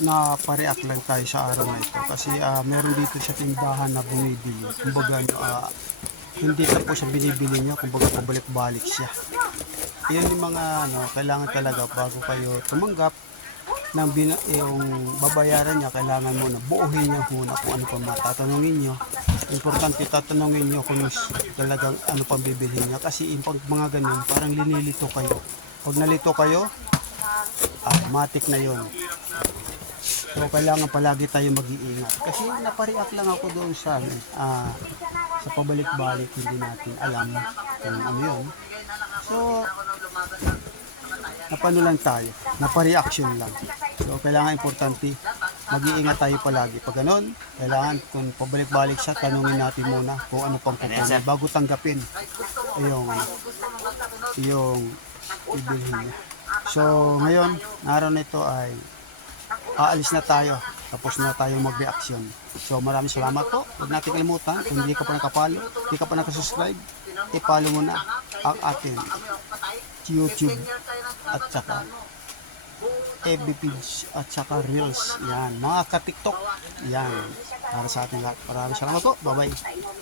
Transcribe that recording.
na pa-react lang tayo sa araw na ito kasi meron dito sa tindahan na bumibili. Kumbaga hindi na po siya binibili niya, kumbaga pabalik-balik siya. Iyon yung mga kailangan talaga bago kayo tumanggap ng yung babayaran niya, kailangan mo na buuhin niya muna kung ano pa matatanungin niyo. Importante tatanungin niyo kung talagang ano pang bibilhin niya kasi yung pag mga ganun parang linilito kayo. Pag nalito kayo, matik na yon. So kailangan palagi tayo mag-iingat kasi napareact lang ako doon sa pabalik-balik, hindi natin alam kung ano yun. So napano lang tayo, napareaction lang. So kailangan importante mag-iingat tayo palagi. Pag ganun, kailangan kung pabalik-balik siya, tanungin natin muna kung ano pang kukunin bago tanggapin yung ibilhin niya. So ngayon, araw na ito ay aalis na tayo. Tapos na tayo mag-reaction. So maraming salamat po. Huwag natin kalimutan, kung hindi ka pa nakapalo, hindi ka pa nakasubscribe, i-follow mo na ang ating YouTube at saka FB page at saka Reels. Yan, mga ka-TikTok. Yan, para sa ating lahat. Maraming salamat po. Bye-bye.